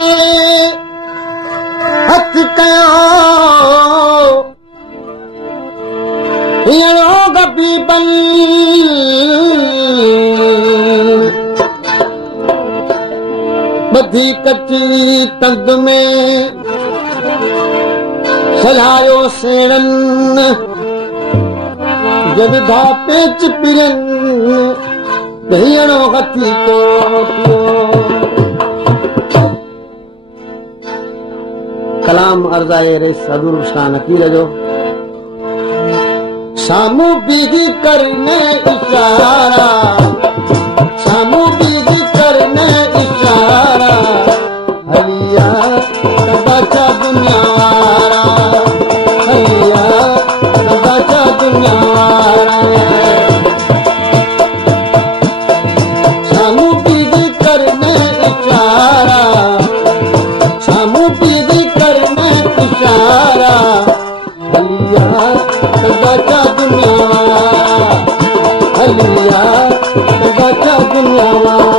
हथ कयो हीअरो गपी बल बधी कची तंग में सलायो सेणन जब धा पेच पिरन हीअरो हथी को कलाम अर्ज़ाए रे सदुर शाह नकीर जो सामू बीगी करने इशारा सामू बीगी करने इशारा हलिया तबाचा दुनिया वारा हलिया तबाचा दुनिया वारा सामू बीगी करने इशारा सामू बीगी करने इशारा हलिया तबाचा दुनिया वारा हलिया तबाचा दुनिया वारा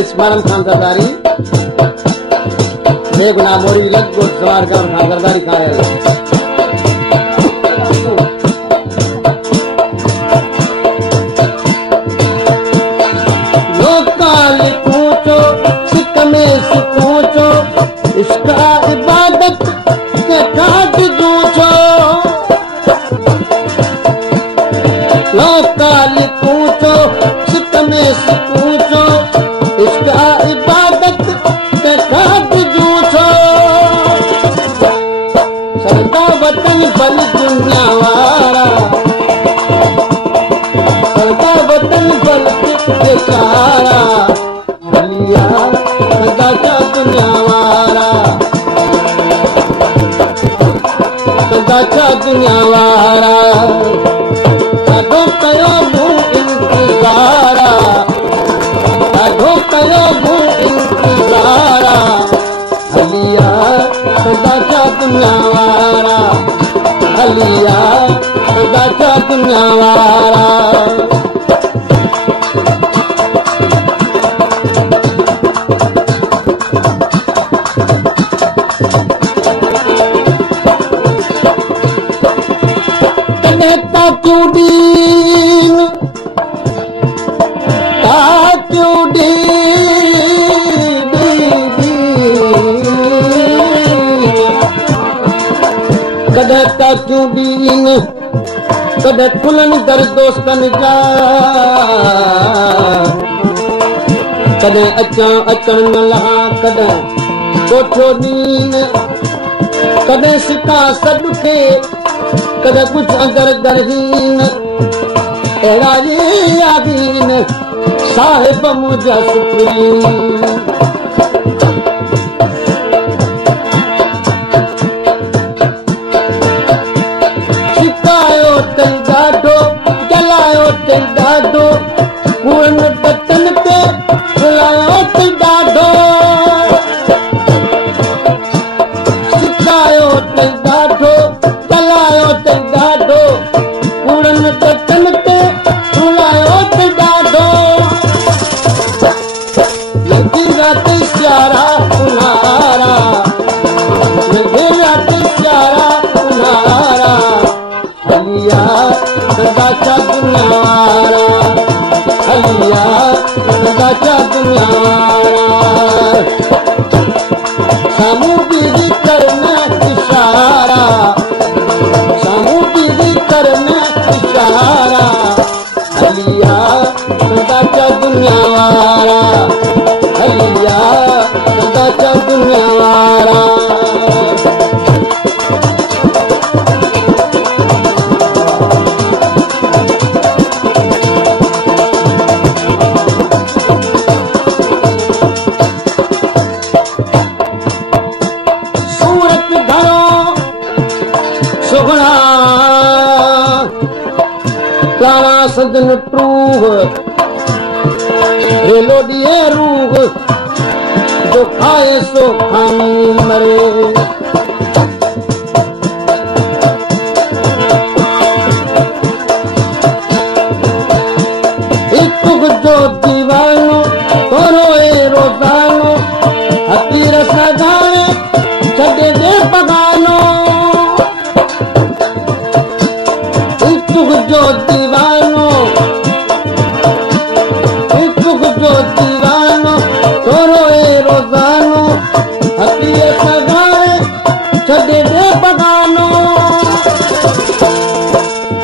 इस्माइल खान सरदारी बेगुनाह मोरी लग को सवार कर खान सरदारी खा रहे लोकाल पूछो सिक में पूछो इसका इबादत के काट पूछो लोकाल पूछो सिक में पूछो इसका इबादत के काट जूठो सरदा वतन बल दुनिया वारा सरदा वतन बल के सारा हलिया सरदा का दुनिया वारा सरदा का दुनिया वारा सदो कयो मू इंतजारा सदो कयो मू इंतजारा हलिया सरदा का दुनिया वारा हलिया सरदा का दुनिया वारा क्यों दीन कदे खुलन दर दोस्तन जा कदे अचण न लहा कदे कोठो दीन कदे सिका सदुखे कदे कुछ अंदर दरहीन अहिड़ा ये आदीन साहिब मुंहिंजा सुप्रीम दिन ट्रूह हेलो दिए रूह जो खाए सो खानी मरे इतुक जो दीवानो तोरो ए रोजानो हकीर सगाने छॾे दे पगानो इतुक जो दीवानो तोरो ए रोजानो हकीर सगाने छॾे दे पगानो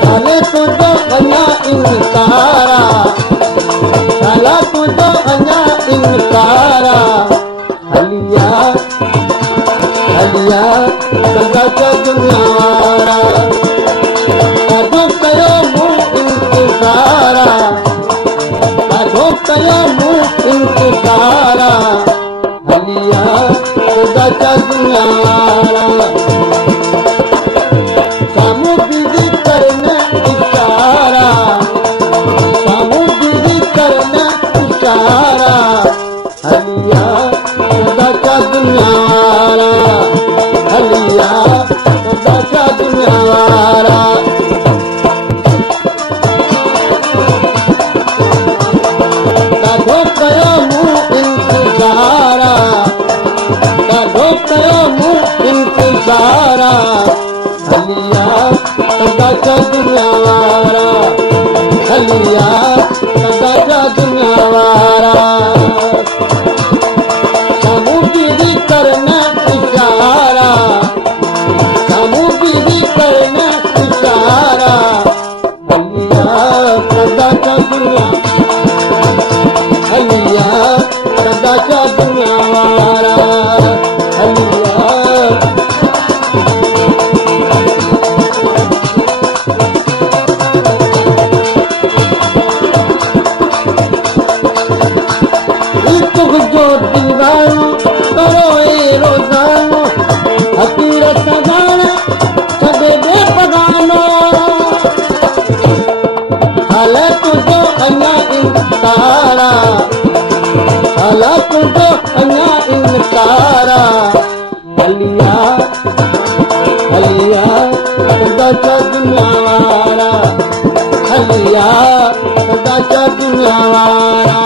साले तुझो अञा इनकारा साला तुझो अञा इनकारा हलिया हलिया सदा चा दुनिया वारा ॾाढो कयो मूं इंतज़ारा ॾाढो कयो मूं इंतज़ारा हलिया सदा चा दुनिया वारा साम्हूं बीवी करना इशारा साम्हूं बीवी करना इशारा हलिया सदा चा दुनिया वारा हलिया सदा चा दुनिया वारा ॾाढो कयो मूं इंतज़ारा ॾाढो कयो मूं इंतज़ारा हलिया सदा चा दुनिया वारा हलिया सदा चा दुनिया वारा साम्हूं बीवी करना इशारा साम्हूं बीवी करना इशारा हलिया सदा चा दुनिया हलिया सदा चा दुनिया वारा हलिया इतुक जो दीवानो तोरो ए रोजानो हकीर सगाने छॾे दे पगानो साला तुझो अञा इनकारा साला तुझो अञा इनकारा हलिया हलिया सदा चा दुनिया वारा हलिया सदा चा दुनिया वारा